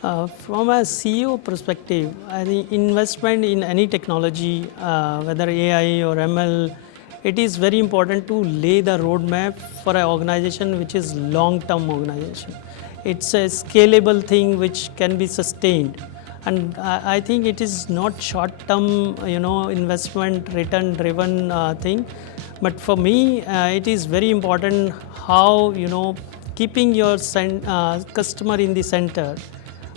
From a CEO perspective, I think investment in any technology, whether AI or ML, it is very important to lay the roadmap for an organization which is long-term organization. It's a scalable thing which can be sustained, and I think it is not short-term, investment return-driven thing. But for me, it is very important how keeping your customer in the center.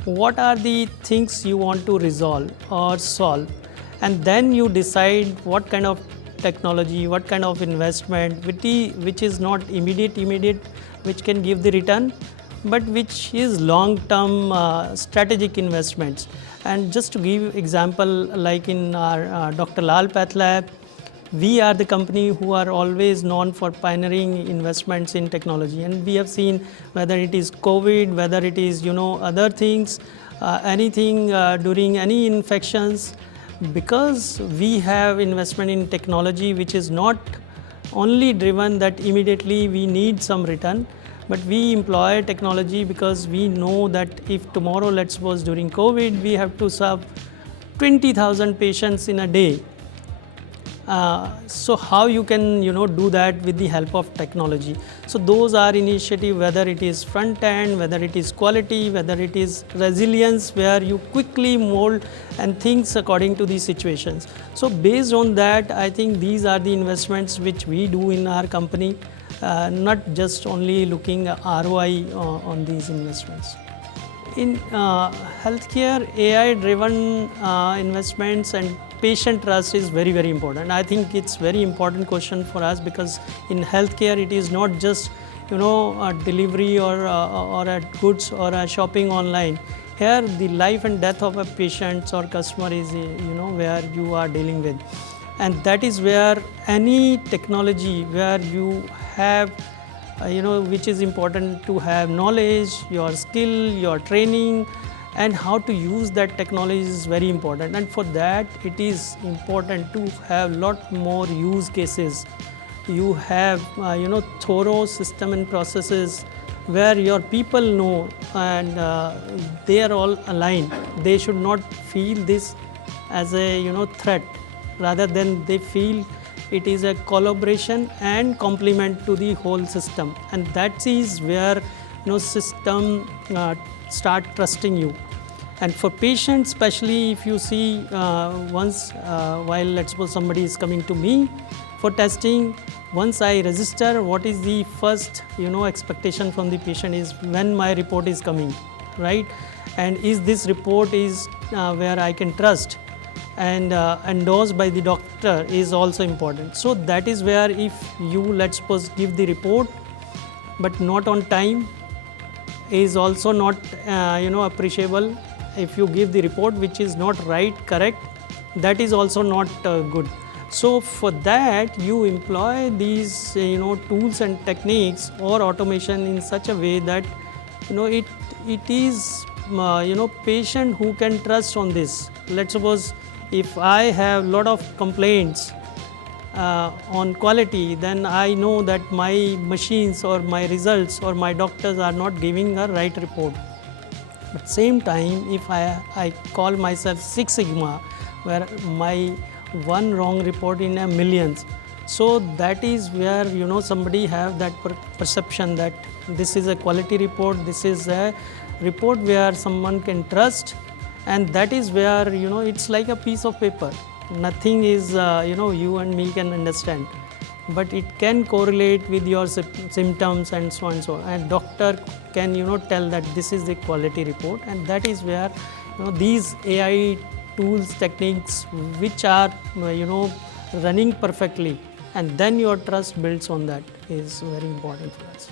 What are the things you want to resolve or solve, and then you decide what kind of technology, what kind of investment, which is not immediate, which can give the return, but which is long term strategic investments. And just to give example, like in our Dr. Lal PathLabs, we are the company who are always known for pioneering investments in technology, and we have seen whether it is COVID, whether it is other things, anything during any infections, because we have investment in technology which is not only driven that immediately we need some return, but we employ technology because we know that if tomorrow, let's suppose during COVID, we have to serve 20,000 patients in a day. So how you can do that with the help of technology. So those are initiatives, whether it is front end, whether it is quality, whether it is resilience, where you quickly mold and things according to the situations. So based on that, I think these are the investments which we do in our company, not just only looking at ROI on these investments. In healthcare, AI-driven investments and patient trust is very, very important. I think it's very important question for us, because in healthcare it is not just a delivery or a goods or a shopping online. Here the life and death of a patient or customer is where you are dealing with, and that is where any technology where you have which is important to have knowledge, your skill, your training, and how to use that technology is very important. And for that, it is important to have lot more use cases. You have thorough system and processes where your people know, and they are all aligned. They should not feel this as a threat, rather than they feel it is a collaboration and complement to the whole system. And that is where system start trusting you. And for patients, especially if you see once while let's suppose somebody is coming to me for testing, once I register, what is the first expectation from the patient is when my report is coming, right? And is this report is where I can trust, and endorsed by the doctor is also important. So that is where if you let's suppose give the report but not on time, is also not appreciable. If you give the report which is not right, correct, that is also not good. So for that you employ these tools and techniques or automation in such a way that it is patient who can trust on this. Let's suppose if I have lot of complaints on quality, then I know that my machines or my results or my doctors are not giving a right report. But same time, if I call myself Six Sigma, where my one wrong report in a millions, so that is where somebody have that perception that this is a quality report, this is a report where someone can trust. And that is where it's like a piece of paper. Nothing is you and me can understand, but it can correlate with your symptoms and so on and so on. And doctor can tell that this is the quality report, and that is where these AI tools, techniques which are running perfectly, and then your trust builds on that is very important for us.